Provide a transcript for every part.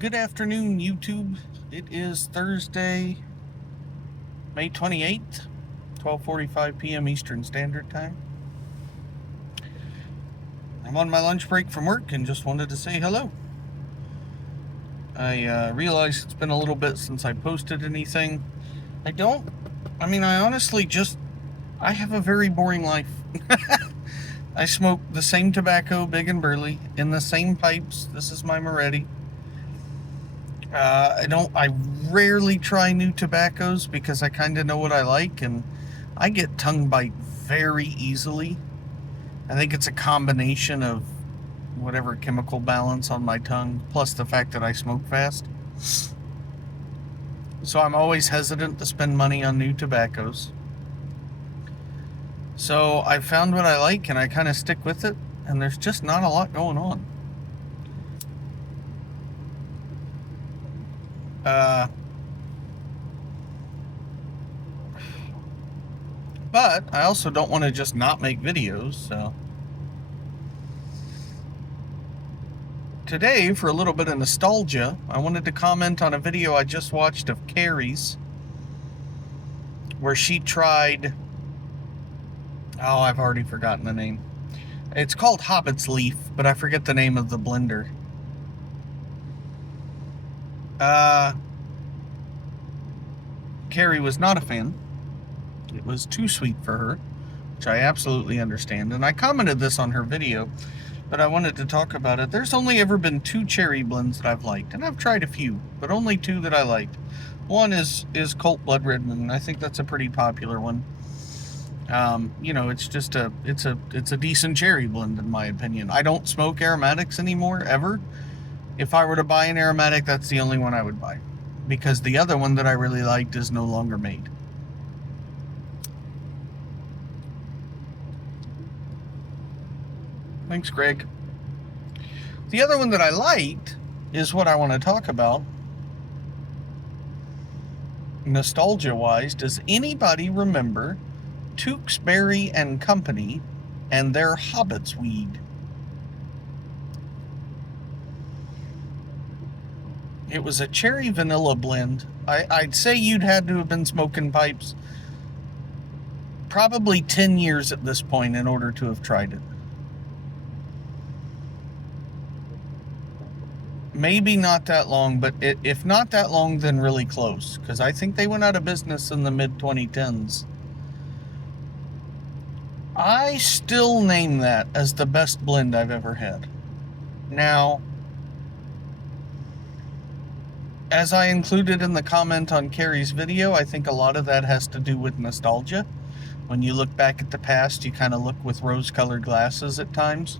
Good afternoon, YouTube. It is Thursday, May 28th, 12:45 p.m. Eastern Standard Time. I'm on my lunch break from work and just wanted to say hello. I realize it's been a little bit since I posted anything. I honestly I have a very boring life. I smoke the same tobacco, big and burly, in the same pipes. This is my Moretti. I rarely try new tobaccos because I kind of know what I like, and I get tongue bite very easily. I think it's a combination of whatever chemical balance on my tongue, plus the fact that I smoke fast. So I'm always hesitant to spend money on new tobaccos. So I found what I like and I kind of stick with it, and there's just not a lot going on. But I also don't want to just not make videos, so today, for a little bit of nostalgia, I wanted to comment on a video I just watched of Carrie's, where she tried, I've already forgotten the name. It's called Hobbit's Leaf, but I forget the name of the blender. Carrie was not a fan. It was too sweet for her, which I absolutely understand. And I commented this on her video, but I wanted to talk about it. There's only ever been 2 cherry blends that I've liked, and I've tried a few, but only 2 that I liked. One is Colt Blood Red, and I think that's a pretty popular one. It's a decent cherry blend in my opinion. I don't smoke aromatics anymore, ever. If I were to buy an aromatic, that's the only one I would buy, because the other one that I really liked is no longer made. Thanks, Greg. The other one that I liked is what I want to talk about. Nostalgia-wise, does anybody remember Tewksbury and Company and their Hobbit's weed? It was a cherry vanilla blend. I'd say you'd had to have been smoking pipes probably 10 years at this point in order to have tried it. Maybe not that long, but if not that long, then really close, because I think they went out of business in the mid-2010s. I still name that as the best blend I've ever had. Now, as I included in the comment on Carrie's video, I think a lot of that has to do with nostalgia. When you look back at the past, you kind of look with rose-colored glasses at times.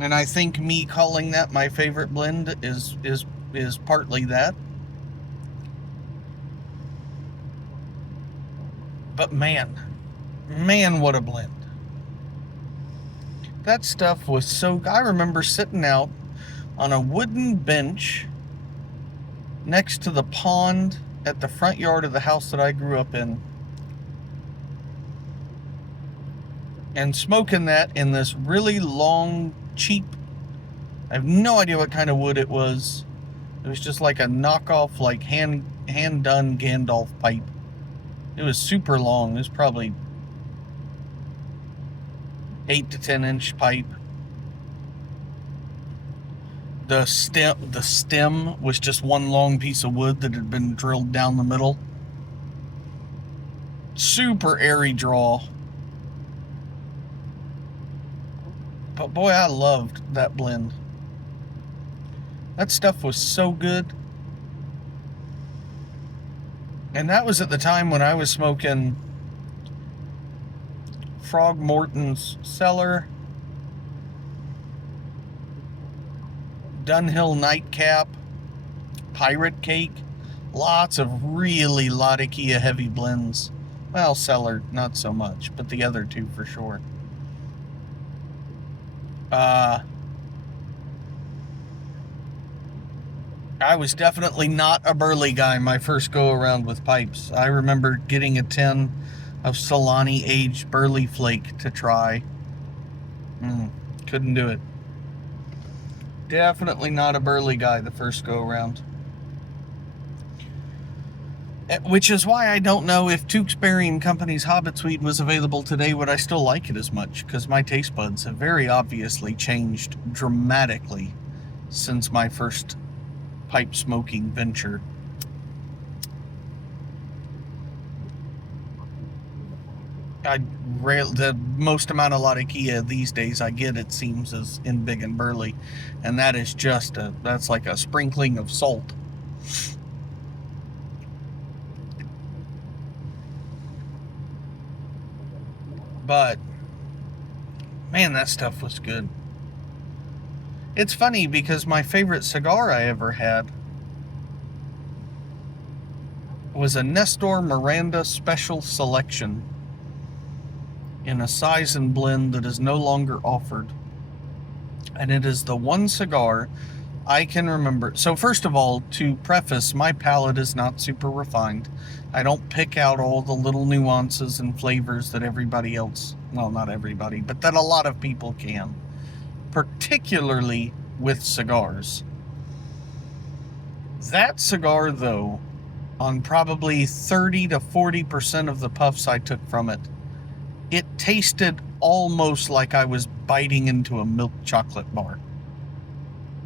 And I think me calling that my favorite blend is partly that. But man, what a blend. That stuff was so... I remember sitting out on a wooden bench next to the pond at the front yard of the house that I grew up in, and smoking that in this really long, cheap, I have no idea what kind of wood it was. It was just like a knockoff, like hand-done Gandalf pipe. It was super long. It was probably 8 to 10 inch pipe. The stem was just one long piece of wood that had been drilled down the middle. Super airy draw. But boy, I loved that blend. That stuff was so good. And that was at the time when I was smoking Frog Morton's Cellar, Dunhill Nightcap, Pirate Cake. Lots of really Latakia heavy blends. Well, Cellar, not so much, but the other 2 for sure. I was definitely not a burly guy my first go around with pipes. I remember getting a tin of Solani aged burley flake to try. Couldn't do it. Definitely not a burly guy the first go around. Which is why I don't know if Tewksbury and Company's Hobbit's weed was available today, would I still like it as much? Because my taste buds have very obviously changed dramatically since my first pipe smoking venture. The most amount of Latakia these days I get, it seems, is in Big and Burley, and that is just that's like a sprinkling of salt. But man, that stuff was good. It's funny because my favorite cigar I ever had was a Nestor Miranda Special Selection in a size and blend that is no longer offered. And it is the one cigar I can remember. So first of all, to preface, my palate is not super refined. I don't pick out all the little nuances and flavors that everybody else, well, not everybody, but that a lot of people can, particularly with cigars. That cigar, though, on probably 30 to 40% of the puffs I took from it, it tasted almost like I was biting into a milk chocolate bar.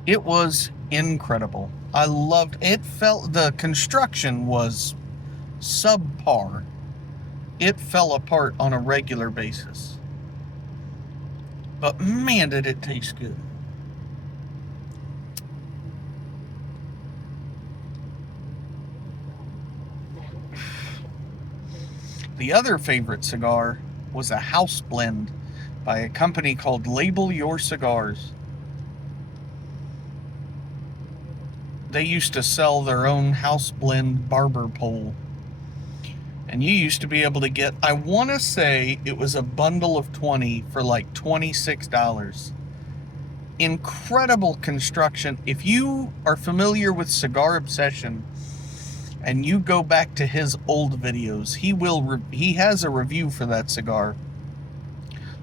It was incredible. I loved it. The construction was subpar. It fell apart on a regular basis. But man, did it taste good. The other favorite cigar was a house blend by a company called Label Your Cigars. They used to sell their own house blend barber pole. And you used to be able to get, I want to say it was a bundle of 20 for like $26. Incredible construction. If you are familiar with Cigar Obsession and you go back to his old videos, he has a review for that cigar.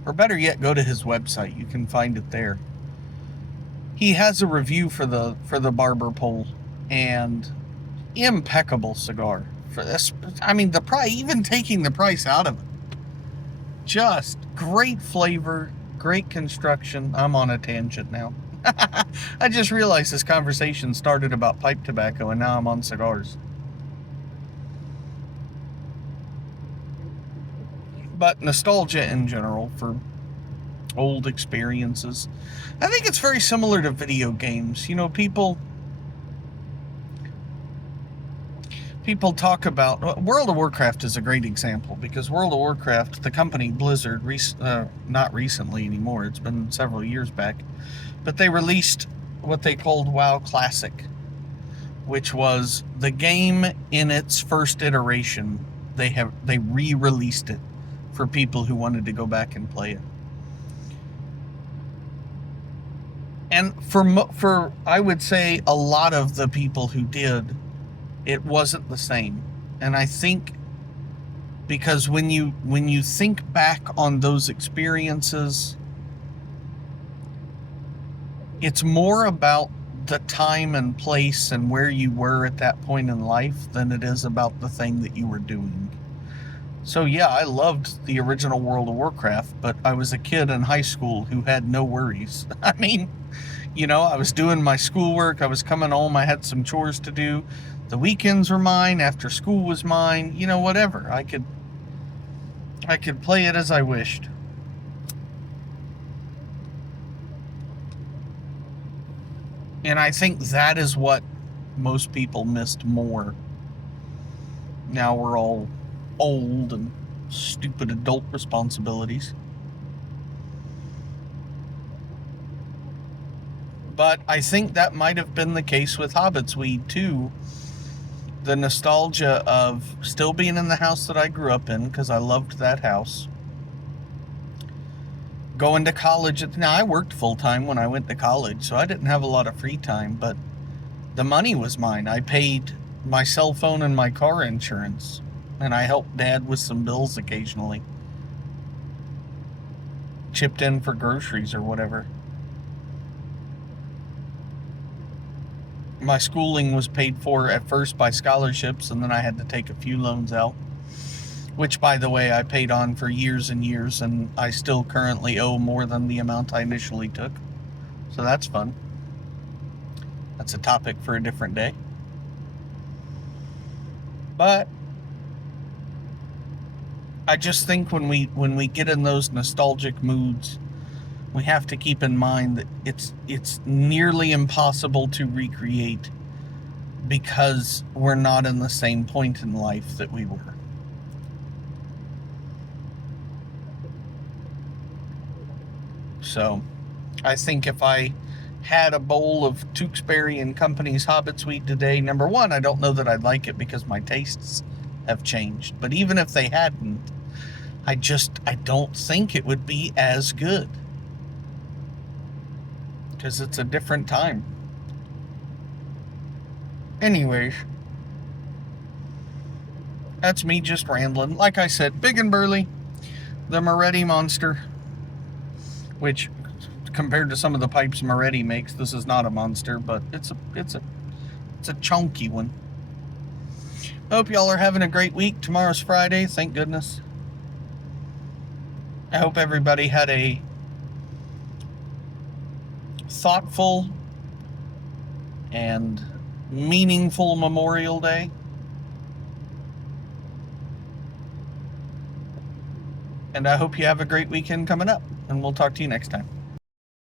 Or better yet, go to his website. You can find it there. He has a review for the barber pole, and impeccable cigar. For this, I mean, the price, even taking the price out of it, just great flavor, great construction. I'm on a tangent now. I just realized this conversation started about pipe tobacco, and now I'm on cigars. But nostalgia in general for old experiences. I think it's very similar to video games. You know, people talk about World of Warcraft is a great example, because World of Warcraft, the company Blizzard, not recently anymore, it's been several years back, but they released what they called WoW Classic, which was the game in its first iteration. They re-released it for people who wanted to go back and play it. And for I would say a lot of the people who did, it wasn't the same. And I think because when you think back on those experiences, it's more about the time and place and where you were at that point in life than it is about the thing that you were doing. So yeah, I loved the original World of Warcraft, but I was a kid in high school who had no worries. I mean, you know, I was doing my schoolwork, I was coming home, I had some chores to do. The weekends were mine, after school was mine, you know, whatever. I could play it as I wished. And I think that is what most people missed more. Now we're all old and stupid adult responsibilities. But I think that might have been the case with Hobbit's weed too. The nostalgia of still being in the house that I grew up in, because I loved that house. Going to college. Now, I worked full-time when I went to college, so I didn't have a lot of free time, but the money was mine. I paid my cell phone and my car insurance, and I helped Dad with some bills occasionally. Chipped in for groceries or whatever. My schooling was paid for at first by scholarships, and then I had to take a few loans out, which, by the way, I paid on for years and years, and I still currently owe more than the amount I initially took. So that's fun. That's a topic for a different day. But I just think when we get in those nostalgic moods, we have to keep in mind that it's nearly impossible to recreate because we're not in the same point in life that we were. So I think if I had a bowl of Tewksbury and Company's Hobbit Sweet today, number one, I don't know that I'd like it because my tastes have changed. But even if they hadn't, I don't think it would be as good. Because it's a different time. Anyways, that's me just rambling. Like I said, big and burly, the Moretti monster, which compared to some of the pipes Moretti makes, this is not a monster, but it's a chunky one. Hope y'all are having a great week. Tomorrow's Friday, thank goodness. I hope everybody had a thoughtful and meaningful Memorial Day. And I hope you have a great weekend coming up, and we'll talk to you next time.